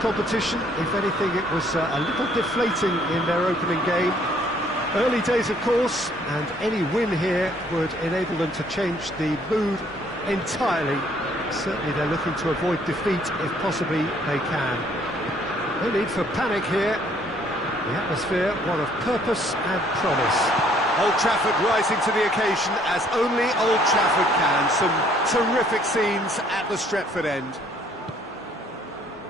competition. If anything, it was a little deflating in their opening game. Early days, of course, and any win here would enable them to change the mood entirely. Certainly they're looking to avoid defeat if possibly they can. No need for panic here. The atmosphere, one of purpose and promise. Old Trafford rising to the occasion as only Old Trafford can. Some terrific scenes at the Stretford end.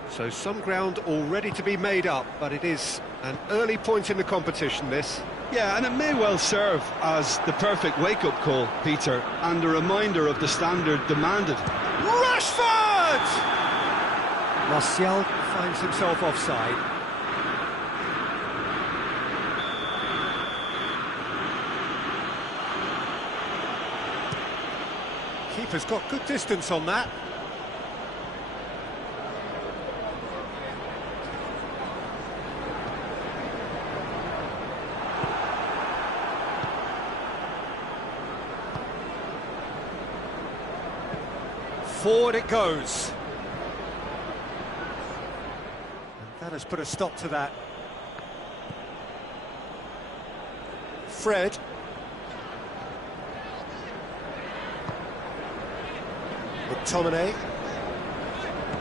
So some ground already to be made up, but it is an early point in the competition, this. Yeah, and it may well serve as the perfect wake-up call, Peter, and a reminder of the standard demanded. Rashford! Martial finds himself offside. Keeper's got good distance on that. Forward it goes. And that has put a stop to that. Fred. McTominay.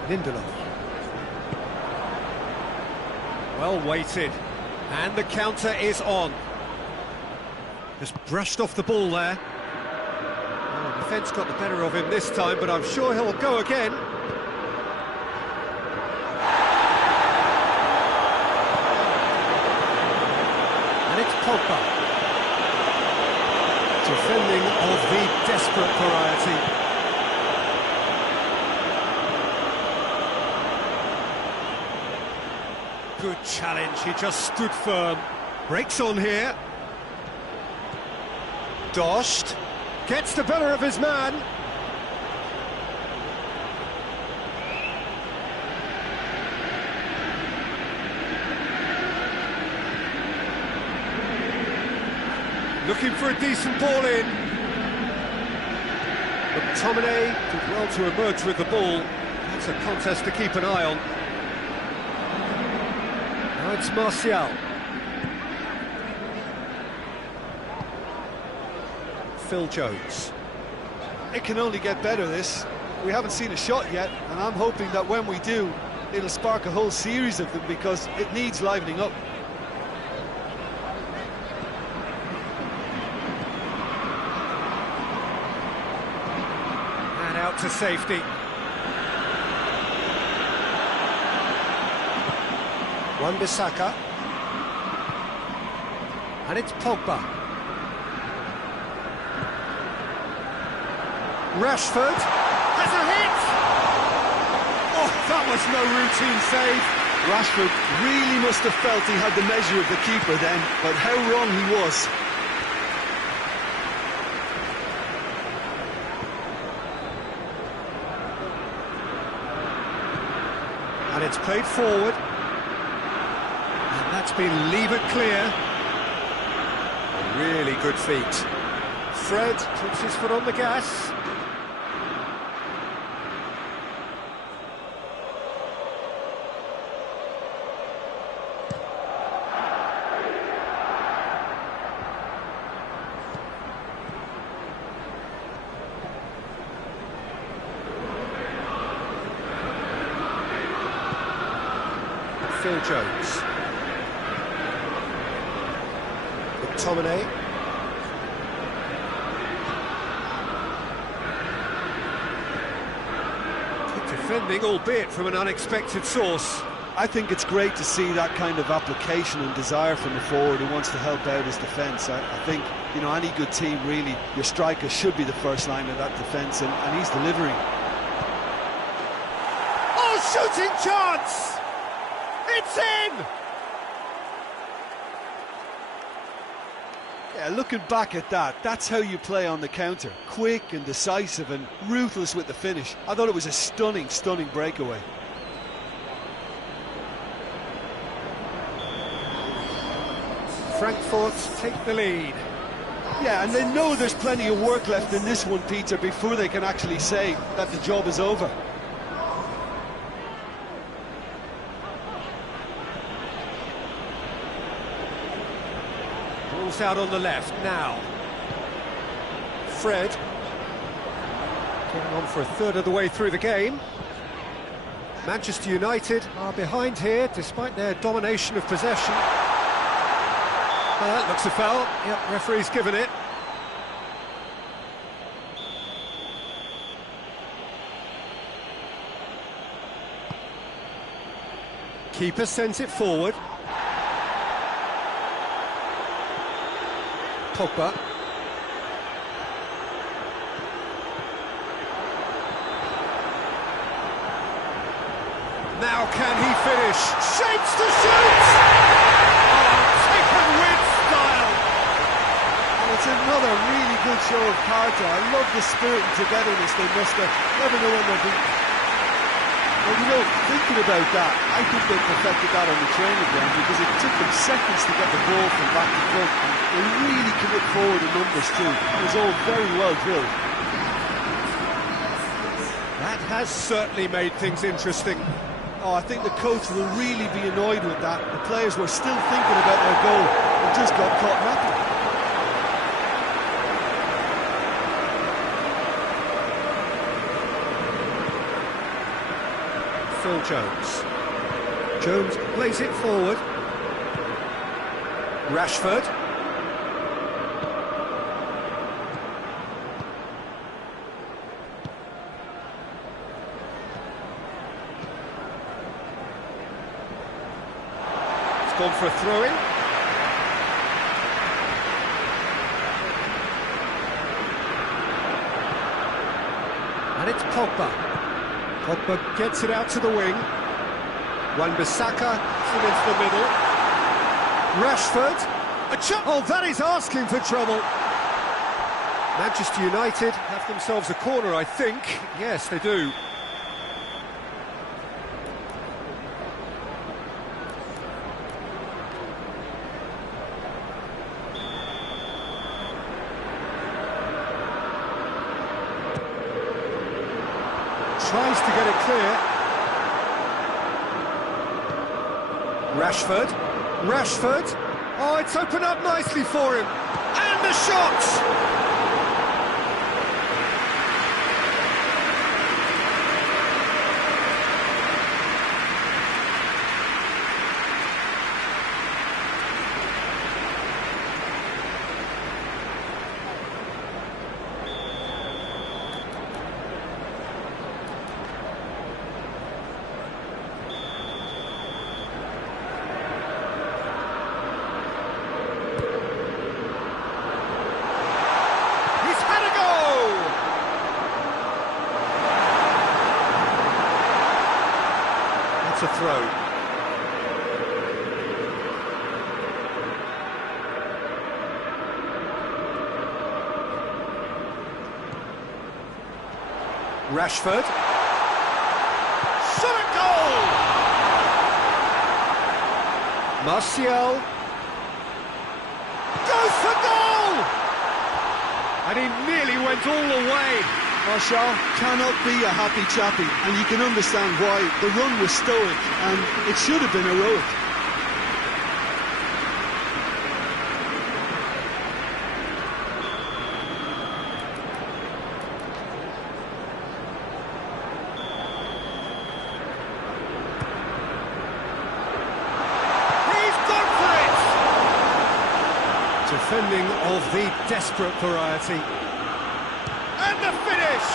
Lindelof. Well weighted. And the counter is on. Just brushed off the ball there. Well, the defence got the better of him this time, but I'm sure he'll go again. And it's Pogba. Defending of the desperate variety. Good challenge, he just stood firm. Breaks on here. Dost gets the better of his man. Looking for a decent ball in. McTominay did well to emerge with the ball. That's a contest to keep an eye on. Now it's Martial. Phil Jones. It can only get better, this. We haven't seen a shot yet, and I'm hoping that when we do, it'll spark a whole series of them, because it needs livening up. And out to safety. Wan-Bissaka. And it's Pogba. Rashford has a hit! Oh, that was no routine save. Rashford really must have felt he had the measure of the keeper then, but how wrong he was. And it's played forward. And that's been levered clear. A really good feat. Fred puts his foot on the gas. Phil Jones. McTominay. Good defending, albeit from an unexpected source. I think it's great to see that kind of application and desire from a forward who wants to help out his defence. I think, you know, any good team, really, your striker should be the first line of that defence, and he's delivering. Oh, shooting chance! It's in! Yeah, looking back at that, that's how you play on the counter. Quick and decisive and ruthless with the finish. I thought it was a stunning, stunning breakaway. Frankfurt take the lead. Yeah, and they know there's plenty of work left in this one, Peter, before they can actually say that the job is over. Ball's out on the left now. Fred. Getting on for a third of the way through the game. Manchester United are behind here, despite their domination of possession. That looks a foul. Yep, referee's given it. Keeper sends it forward. Pogba. Now can he finish? Shapes to shoot! Oh, taken with style! And it's another really good show of character. I love the spirit and togetherness they muster. Never know when they're beaten. Well, you know, thinking about that, I think they perfected that on the training ground because it took them seconds to get the ball from back to front. And they really commit forward in numbers too. It was all very well drilled. That has certainly made things interesting. Oh, I think the coach will really be annoyed with that. The players were still thinking about their goal and just got caught napping. Phil Jones. Jones plays it forward. Rashford. Gone for a throw-in. And it's Pogba. Pogba gets it out to the wing. Wan-Bissaka from into the middle. Rashford. Oh, that is asking for trouble. Manchester United have themselves a corner, I think. Yes, they do. Tries to get it clear. Rashford. Rashford. Oh, it's opened up nicely for him. And the shot! A throw. Rashford. Shot at goal! Martial. Goes for goal! And he nearly went all the way. Martial cannot be a happy chappy, and you can understand why. The run was stoic, and it should have been heroic. He's gone for it! Defending of the desperate variety. And the finish!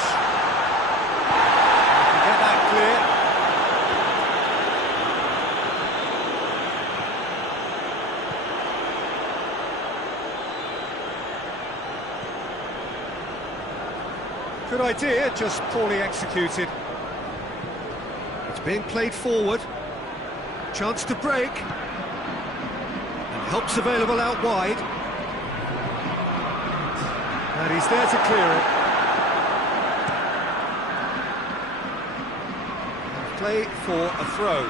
Get that clear. Good idea, just poorly executed. It's being played forward. Chance to break. And help's available out wide. And he's there to clear it. Play for a throw.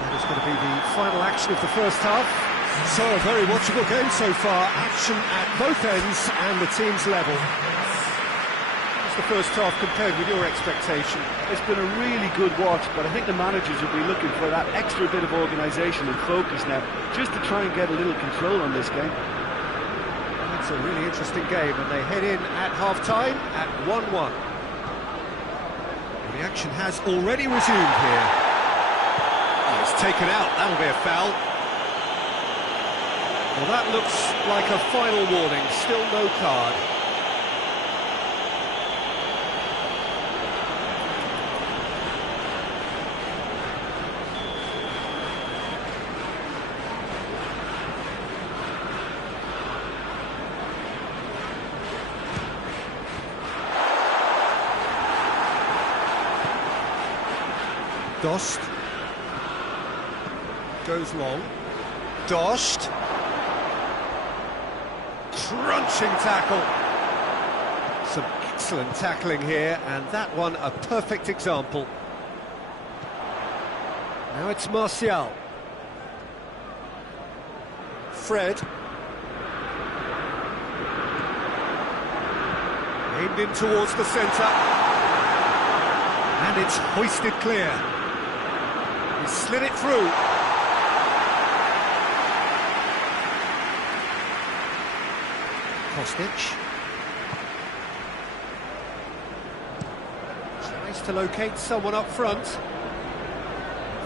That is going to be the final action of the first half. So a very watchable game so far. Action at both ends and the teams level. How's the first half compared with your expectation? It's been a really good watch, but I think the managers will be looking for that extra bit of organisation and focus now, just to try and get a little control on this game. It's a really interesting game, and they head in at half-time at 1-1. The action has already resumed here. Oh, it's taken out, that'll be a foul. Well, that looks like a final warning, still no card. Dost goes long. Dost. Crunching tackle. Some excellent tackling here, and that one a perfect example. Now it's Martial. Fred. Aimed in towards the centre. And it's hoisted clear. He slid it through. Kostic. Tries to locate someone up front.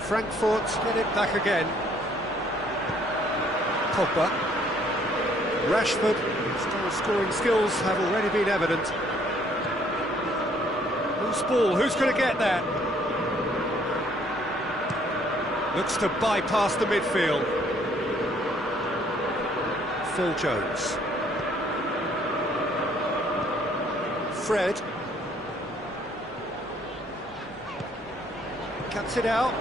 Frankfurt get it back again. Pogba. Rashford, whose scoring skills have already been evident. Loose ball, who's going to get that? Looks to bypass the midfield. Phil Jones. Fred. Cuts it out.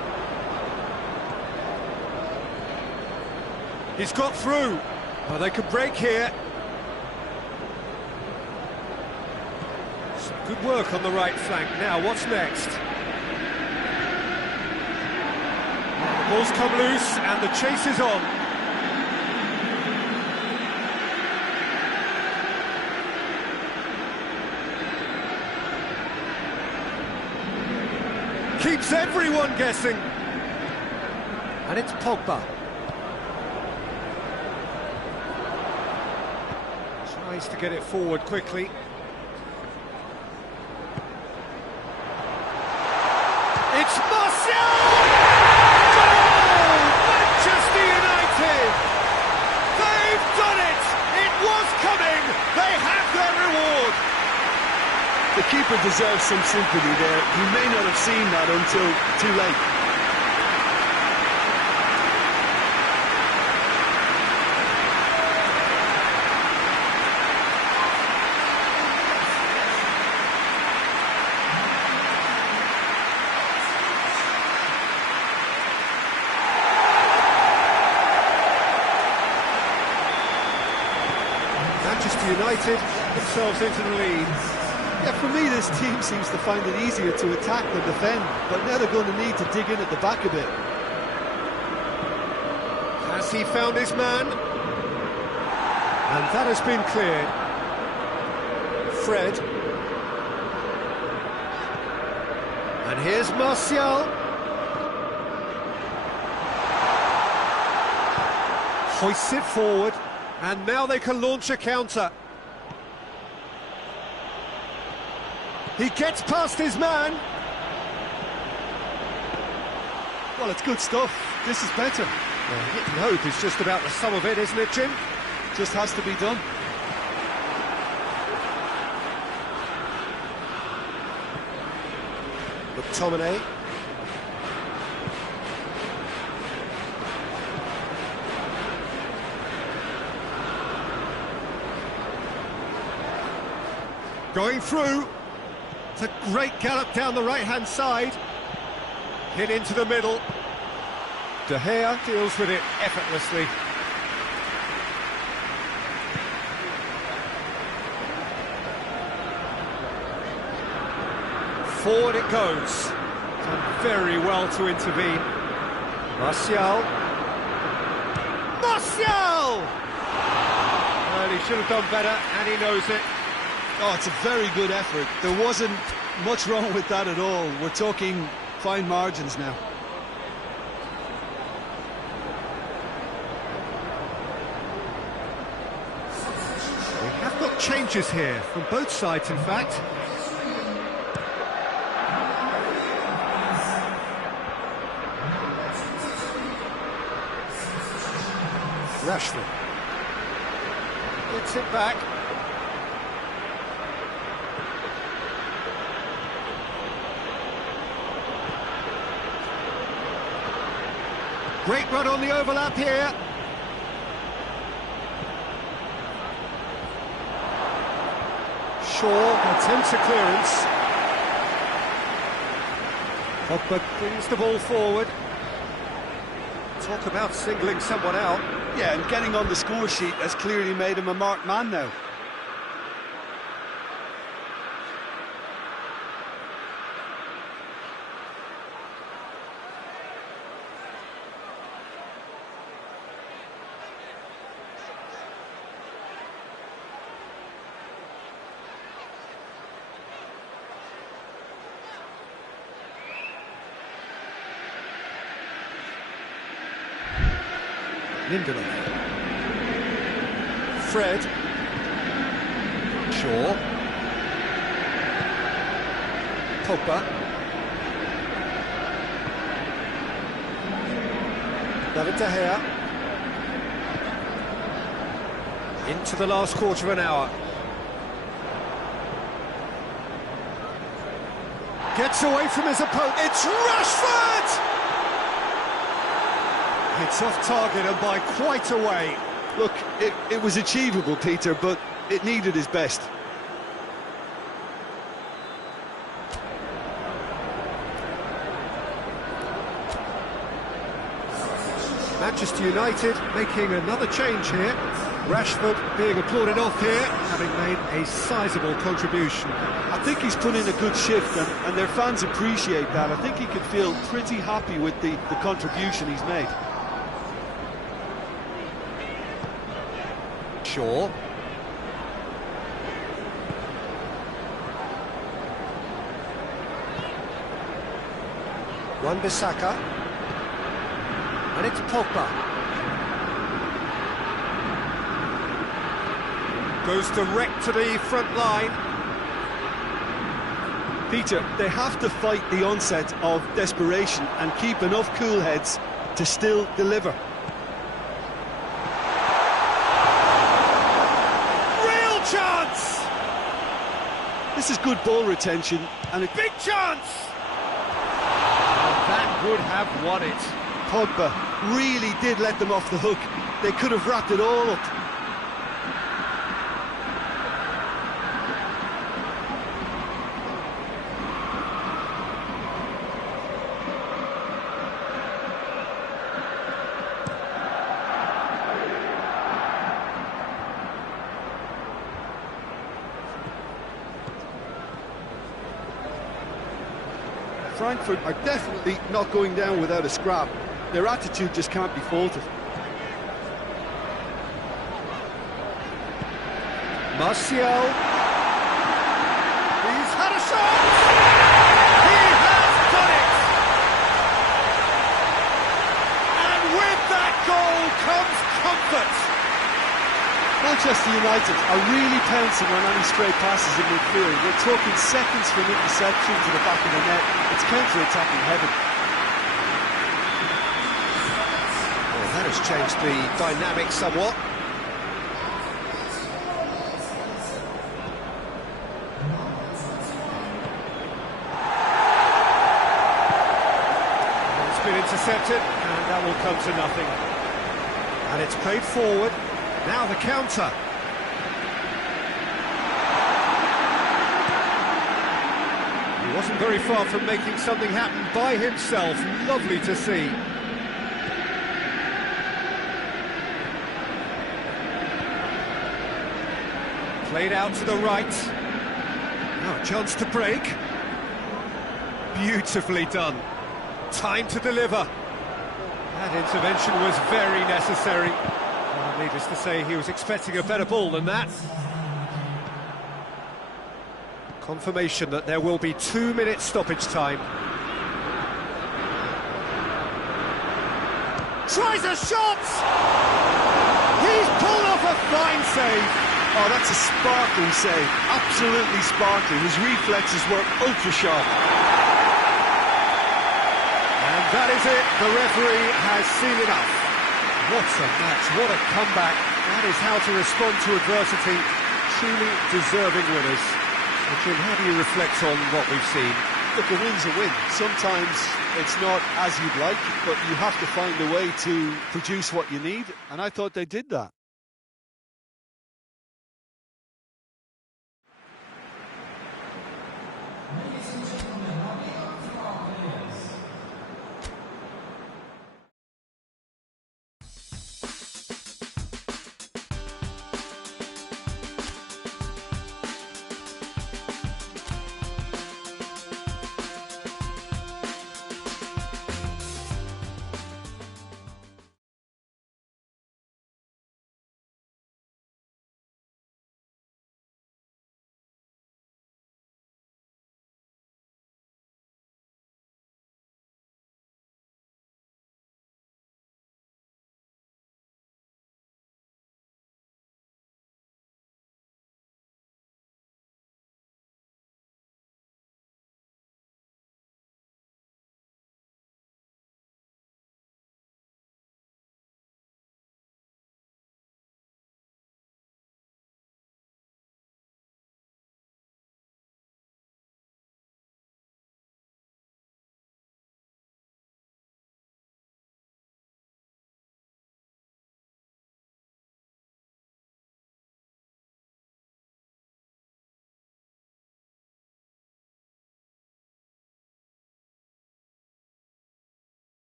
He's got through. Well, they could break here. Some good work on the right flank. Now, what's next? The ball's come loose and the chase is on. Keeps everyone guessing. And it's Pogba. Tries to get it forward quickly. It's Martial! Goal! Manchester United! They've done it! It was coming! They have their reward! The keeper deserves some sympathy there. He may not have seen that until too late. Manchester United themselves into the lead. Yeah, for me, this team seems to find it easier to attack than defend, but now they're going to need to dig in at the back a bit. Has he found his man? And that has been cleared. Fred. And here's Martial. Hoists it forward, and now they can launch a counter. He gets past his man. Well, it's good stuff. This is better. Well, hit and hope is just about the sum of it, isn't it, Jim? Just has to be done. McTominay. Going through. It's a great gallop down the right-hand side. Hit into the middle. De Gea deals with it effortlessly. Forward it goes. Done very well to intervene. Martial. Martial! Well, he should have done better, and he knows it. Oh, it's a very good effort. There wasn't much wrong with that at all. We're talking fine margins now. We have got changes here, from both sides in fact. Rashford gets it back. Great run on the overlap here. Shaw attempts a clearance. Pogba brings the ball forward. Talk about singling someone out. Yeah, and getting on the score sheet has clearly made him a marked man now. Lindelof. Fred. Shaw. Pogba. David De Gea. Into the last quarter of an hour. Gets away from his opponent. It's Rashford! It's off target and by quite a way. Look, it was achievable, Peter, but it needed his best. Manchester United making another change here. Rashford being applauded off here, having made a sizable contribution. I think he's put in a good shift, and their fans appreciate that. I think he could feel pretty happy with the contribution he's made. Shaw. Wan-Bissaka. And it's Pogba. Goes direct to the front line. Peter, they have to fight the onset of desperation and keep enough cool heads to still deliver. Chance! This is good ball retention and a big chance! And that would have won it. Pogba really did let them off the hook. They could have wrapped it all up. Frankfurt are definitely not going down without a scrap. Their attitude just can't be faulted. Martial. He's had a shot! He has done it! And with that goal comes comfort. Manchester United are really pouncing on any stray passes in midfield. We're talking seconds from interception to the back of the net. It's counter-attacking heaven. Well, that has changed the dynamic somewhat. It's been intercepted, and that will come to nothing. And it's played forward. Now the counter. He wasn't very far from making something happen by himself. Lovely to see. Played out to the right. Now a chance to break. Beautifully done. Time to deliver. That intervention was very necessary. Needless to say, he was expecting a better ball than that. Confirmation that there will be 2 minutes stoppage time. Tries a shot! He's pulled off a fine save. Oh, that's a sparkling save. Absolutely sparkling. His reflexes were ultra-sharp. And that is it. The referee has seen enough. What a match, what a comeback. That is how to respond to adversity. Truly deserving winners. So, Jim, how do you reflect on what we've seen? Look, a win's a win. Sometimes it's not as you'd like, but you have to find a way to produce what you need, and I thought they did that.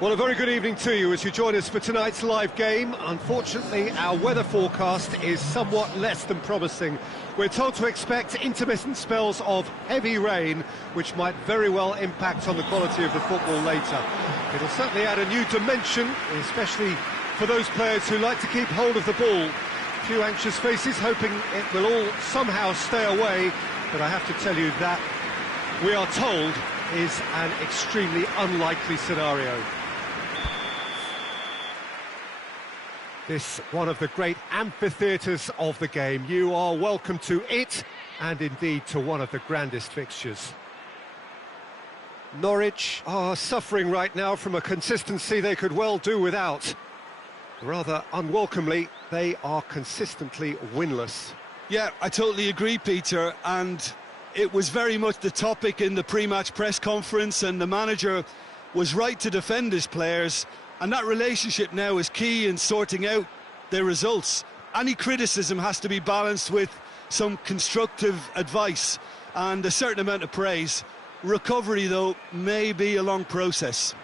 Well, a very good evening to you as you join us for tonight's live game. Unfortunately, our weather forecast is somewhat less than promising. We're told to expect intermittent spells of heavy rain, which might very well impact on the quality of the football later. It'll certainly add a new dimension, especially for those players who like to keep hold of the ball. A few anxious faces hoping it will all somehow stay away, but I have to tell you that we are told is an extremely unlikely scenario. This one of the great amphitheatres of the game. You are welcome to it, and indeed to one of the grandest fixtures. Norwich are suffering right now from a consistency they could well do without. Rather unwelcomely, they are consistently winless. Yeah, I totally agree, Peter, and it was very much the topic in the pre-match press conference, and the manager was right to defend his players. And that relationship now is key in sorting out their results. Any criticism has to be balanced with some constructive advice and a certain amount of praise. Recovery, though, may be a long process.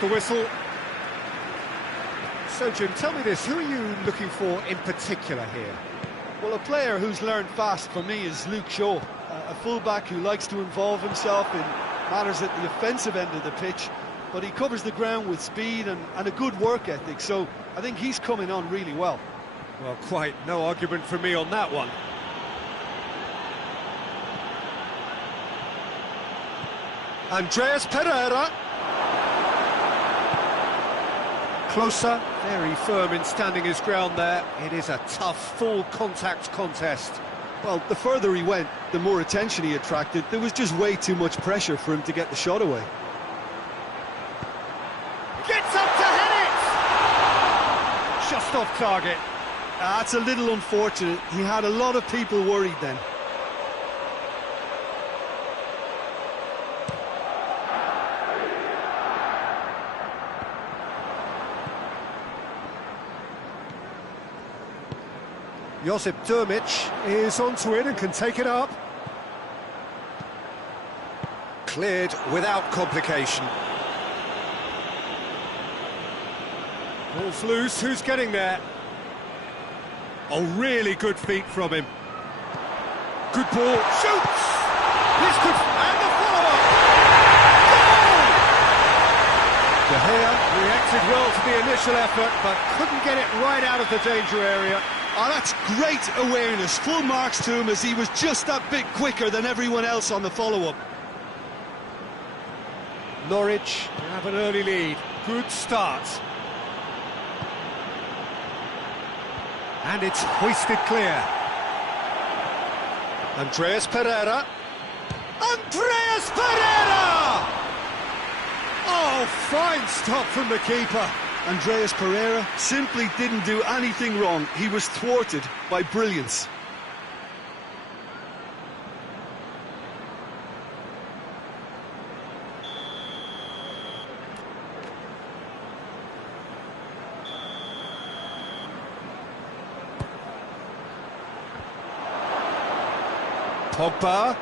the whistle. So, Jim, tell me this, who are you looking for in particular here? Well, a player who's learned fast for me is Luke Shaw, a fullback who likes to involve himself in matters at the offensive end of the pitch, but he covers the ground with speed and a good work ethic, so I think he's coming on really well. Well, quite no argument from me on that one. Andreas Pereira. Closer, very firm in standing his ground there. It is a tough, full-contact contest. Well, the further he went, the more attention he attracted. There was just way too much pressure for him to get the shot away. Gets up to head it! Just off target. That's a little unfortunate. He had a lot of people worried then. Josip Drmic is onto it and can take it up. Cleared without complication. Ball's loose, who's getting there? Oh, really good feet from him. Good ball, shoots! This could... and the follow-up! Goal! De Gea reacted well to the initial effort, but couldn't get it right out of the danger area. Oh, that's great awareness. Full marks to him as he was just that bit quicker than everyone else on the follow-up. Norwich have an early lead. Good start. And it's hoisted clear. Andreas Pereira. Andreas Pereira! Oh, fine stop from the keeper. Andreas Pereira simply didn't do anything wrong. He was thwarted by brilliance. Pogba.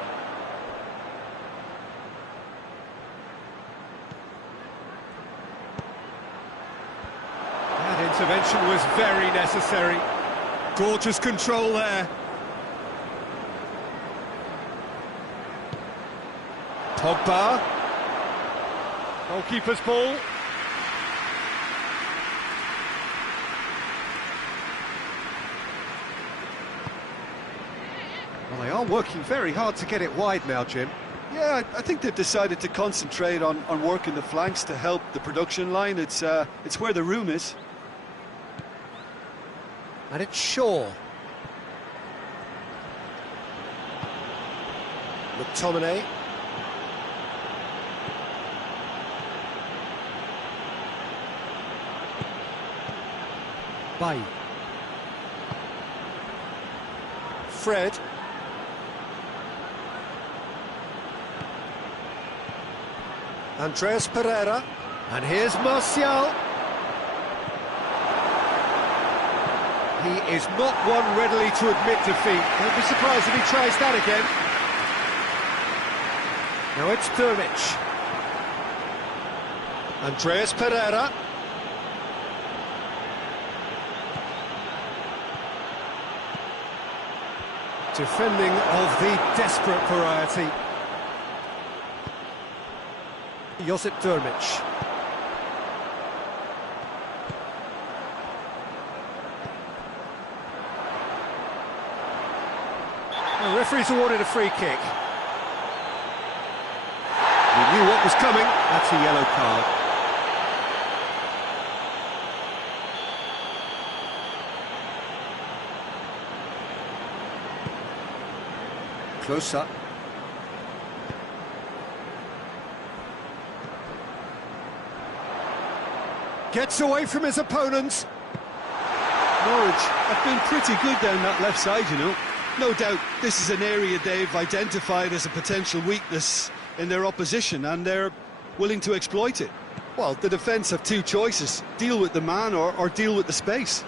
That intervention was very necessary. Gorgeous control there. Pogba. Goalkeeper's ball. Well, they are working very hard to get it wide now, Jim. Yeah, I think they've decided to concentrate on working the flanks to help the production line. It's where the room is. And it's Shaw. McTominay. Bay. Fred. Andreas Pereira. And here's Martial. He is not one readily to admit defeat. Don't be surprised if he tries that again. Now it's Drmic. Andreas Pereira. Defending of the desperate variety. Josip Drmic. The referee's awarded a free kick. He knew what was coming. That's a yellow card. Closer. Gets away from his opponents. Norwich have been pretty good down that left side, you know. No doubt this is an area they've identified as a potential weakness in their opposition, and they're willing to exploit it. Well, the defence have two choices: deal with the man or deal with the space.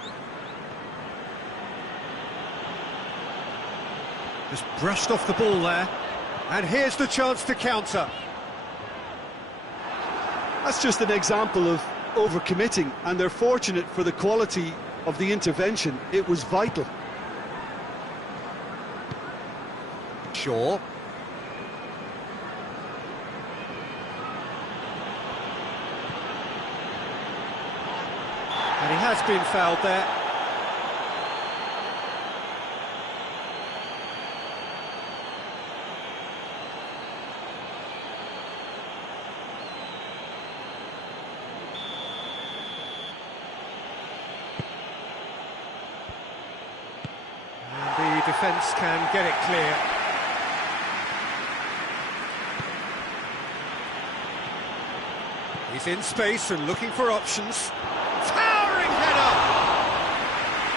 Just brushed off the ball there. And here's the chance to counter. That's just an example of overcommitting, and they're fortunate for the quality of the intervention. It was vital. Shaw. And he has been fouled there. And the defence can get it clear. He's in space and looking for options. Towering header!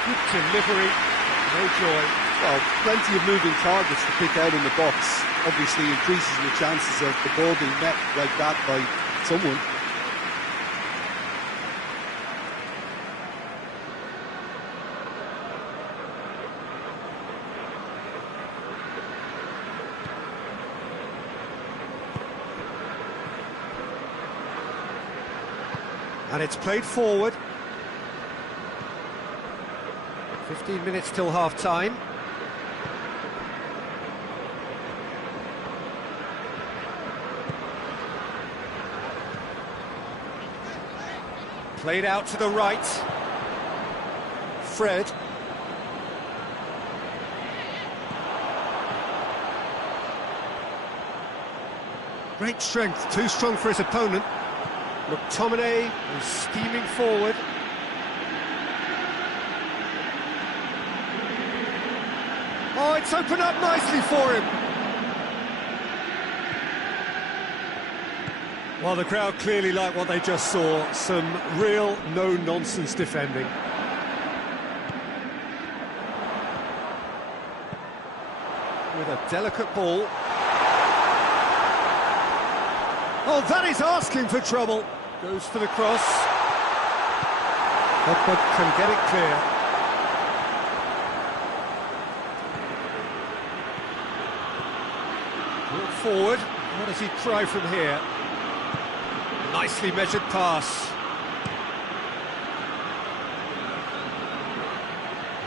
Good delivery, no joy. Well, plenty of moving targets to pick out in the box. Obviously increases the chances of the ball being met like that by someone. And it's played forward. 15 minutes till half-time. Played out to the right. Fred. Great strength, too strong for his opponent. McTominay is steaming forward. Oh, it's opened up nicely for him. Well, the crowd clearly like what they just saw. Some real no-nonsense defending. With a delicate ball. Oh, that is asking for trouble. Goes for the cross. But can get it clear. Brought forward. What does he try from here? Nicely measured pass.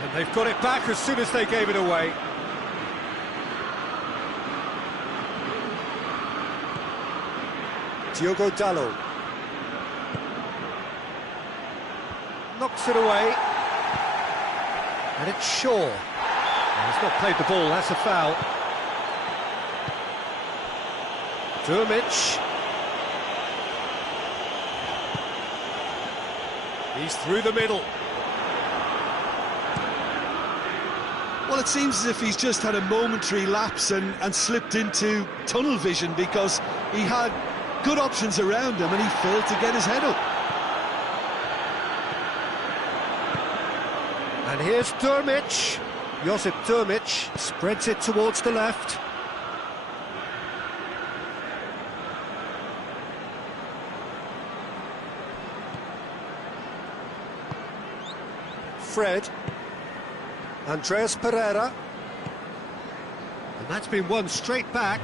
And they've got it back as soon as they gave it away. Diogo Dalot. Knocks it away. And it's Shaw. He's not played the ball, that's a foul. Durmic. He's through the middle. Well, it seems as if he's just had a momentary lapse and slipped into tunnel vision, because he had good options around him and he failed to get his head up. And here's Durmic. Josip Durmic spreads it towards the left. Fred. Andreas Pereira. And that's been won straight back.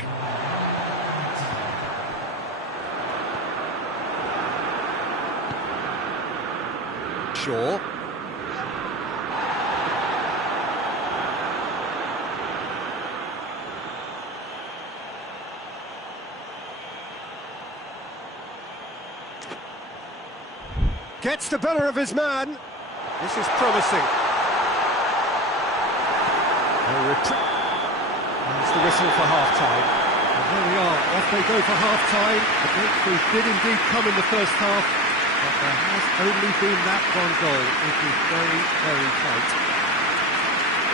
Shaw. Gets the better of his man. This is promising. There's the whistle for half-time. And there we are, off they go for half-time. The breakthrough did indeed come in the first half, but there has only been that one goal. It is very, very tight.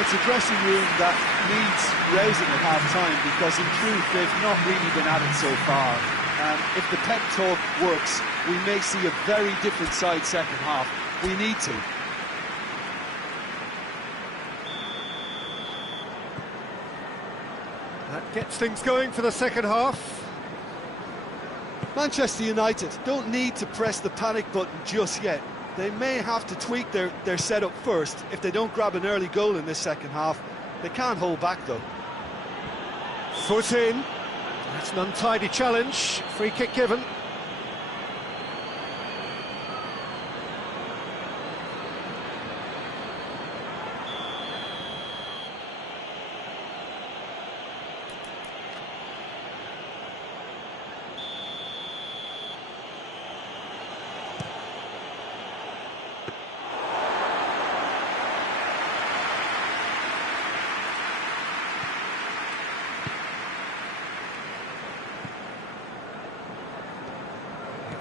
It's a dressing room that needs raising at half-time, because in truth they've not really been at it so far. If the pep talk works, we may see a very different side second half. We need to. That gets things going for the second half. Manchester United don't need to press the panic button just yet. They may have to tweak their setup first. If they don't grab an early goal in this second half, they can't hold back though. Foot in. That's an untidy challenge. Free kick given.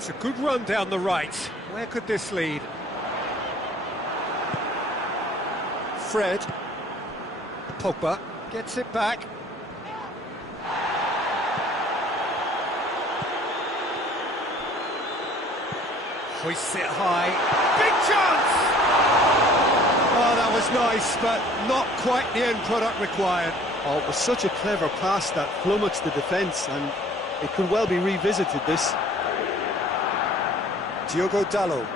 It's a good run down the right. Where could this lead? Fred. Pogba gets it back. Hoists it high. Big chance! Oh, that was nice, but not quite the end product required. Oh, it was such a clever pass that flummoxed the defence, and it could well be revisited, this. Diogo Dalot.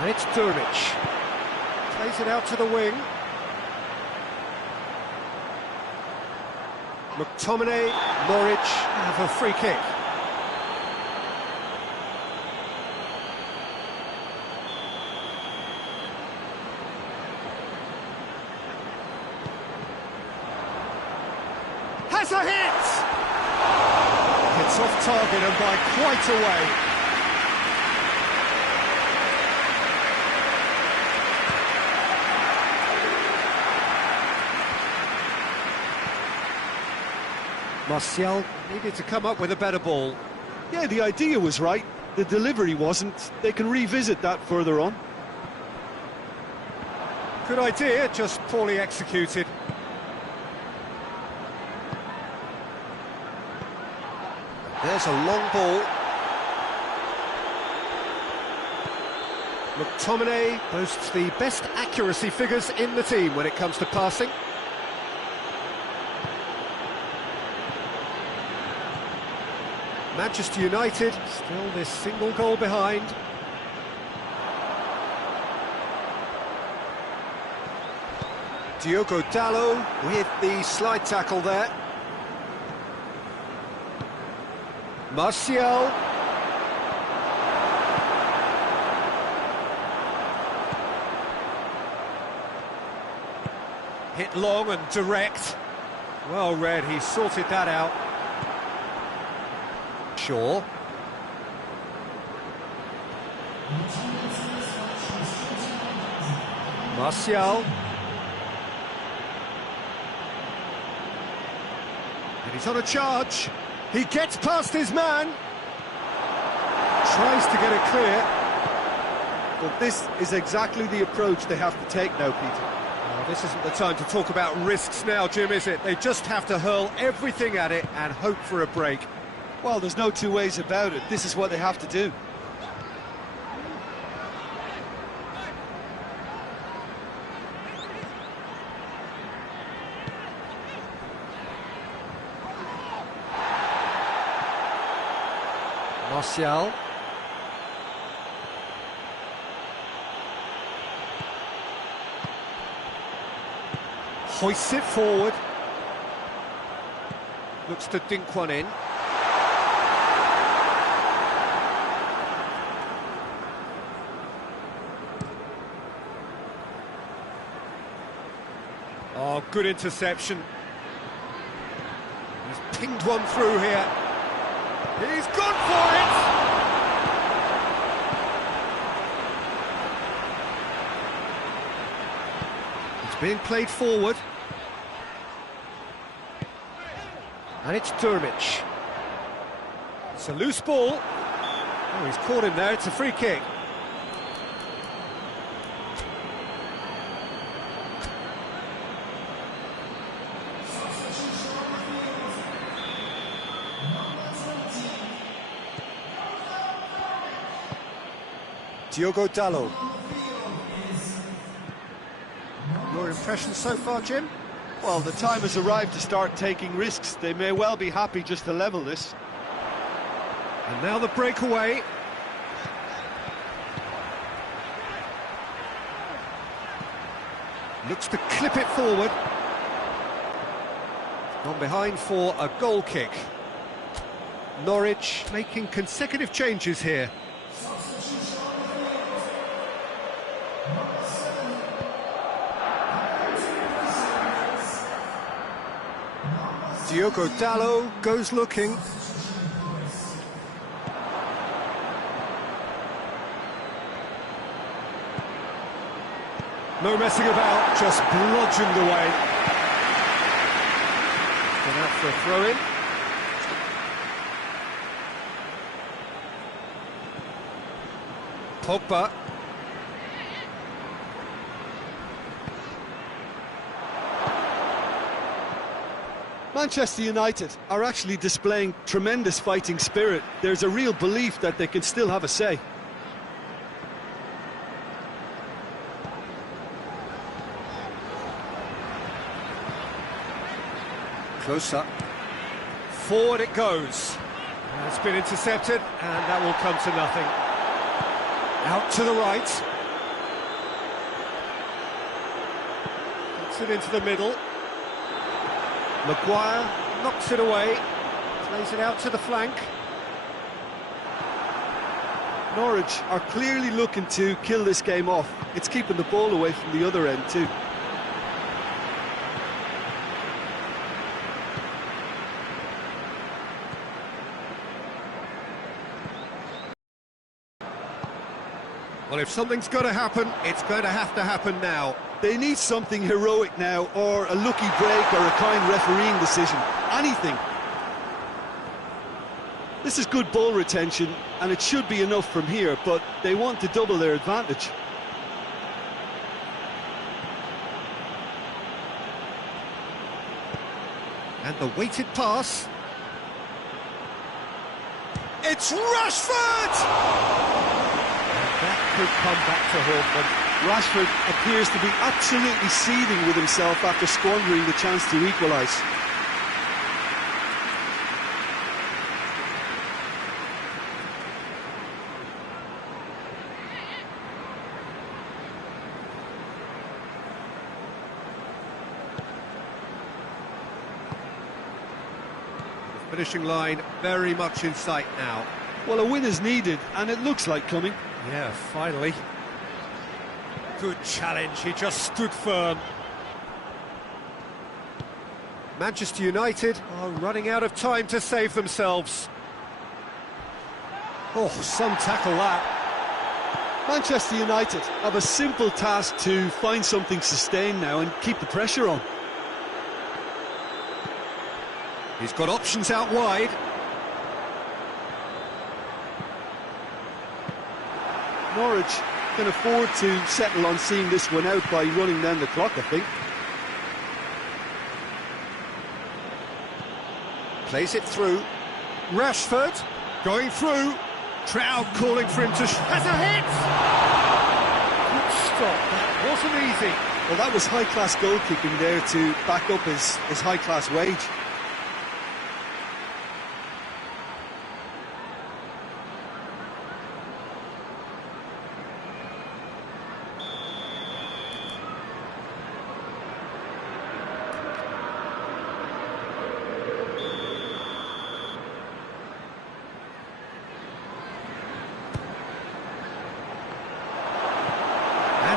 And it's Durmic. Plays it out to the wing. McTominay, Norwich have a free kick. Has a hit! It's off target and by quite a way. Martial needed to come up with a better ball. Yeah, the idea was right, the delivery wasn't. They can revisit that further on. Good idea, just poorly executed. There's a long ball. McTominay boasts the best accuracy figures in the team when it comes to passing. Manchester United still this single goal behind. Diogo Dalot with the slide tackle there. Martial. Hit long and direct. Well read, he sorted that out. Shaw. Martial. And he's on a charge. He gets past his man. Tries to get it clear. But this is exactly the approach they have to take now, Peter. Well, this isn't the time to talk about risks now, Jim, is it? They just have to hurl everything at it and hope for a break. Well, there's no two ways about it. This is what they have to do. Martial. Hoists it forward. Looks to dink one in. Oh, good interception. He's pinged one through here. He's gone for it! It's being played forward. And it's Durmic. It's a loose ball. Oh, he's caught him there, it's a free kick. Diogo Dalot. Your impression so far, Jim? Well, the time has arrived to start taking risks. They may well be happy just to level this. And now the breakaway. Looks to clip it forward. Gone behind for a goal kick. Norwich making consecutive changes here. Diogo Dalot goes looking. No messing about, just bludgeoned away. Gone out for a throw-in. Pogba. Manchester United are actually displaying tremendous fighting spirit. There's a real belief that they can still have a say. Close up. Forward it goes. It's been intercepted, and that will come to nothing. Out to the right. Gets it into the middle. Maguire knocks it away. Plays it out to the flank. Norwich are clearly looking to kill this game off. It's keeping the ball away from the other end too. Well, if something's got to happen, it's going to happen now. They need something heroic now, or a lucky break, or a kind refereeing decision. Anything. This is good ball retention, and it should be enough from here, but they want to double their advantage. And the weighted pass. It's Rashford! That could come back to haunt them. Rashford appears to be absolutely seething with himself after squandering the chance to equalise. The finishing line very much in sight now. Well, a win is needed, and it looks like coming. Yeah, finally. Good challenge, he just stood firm. Manchester United are running out of time to save themselves. Oh, some tackle that. Manchester United have a simple task to find something sustained now and keep the pressure on. He's got options out wide. Norwich can afford to settle on seeing this one out by running down the clock, I think. Plays it through. Rashford going through. Crowd calling for him to... has a hit! Good stop, that wasn't easy. Well, that was high-class goal-kicking there to back up his high-class wage.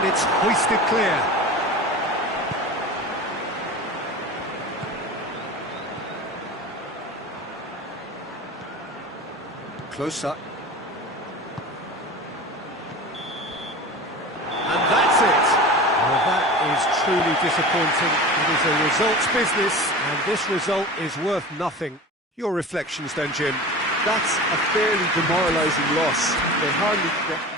It's hoisted clear. Close up. And that's it. Well, that is truly disappointing. It is a results business, and this result is worth nothing. Your reflections then, Jim? That's a fairly demoralising loss. They hardly...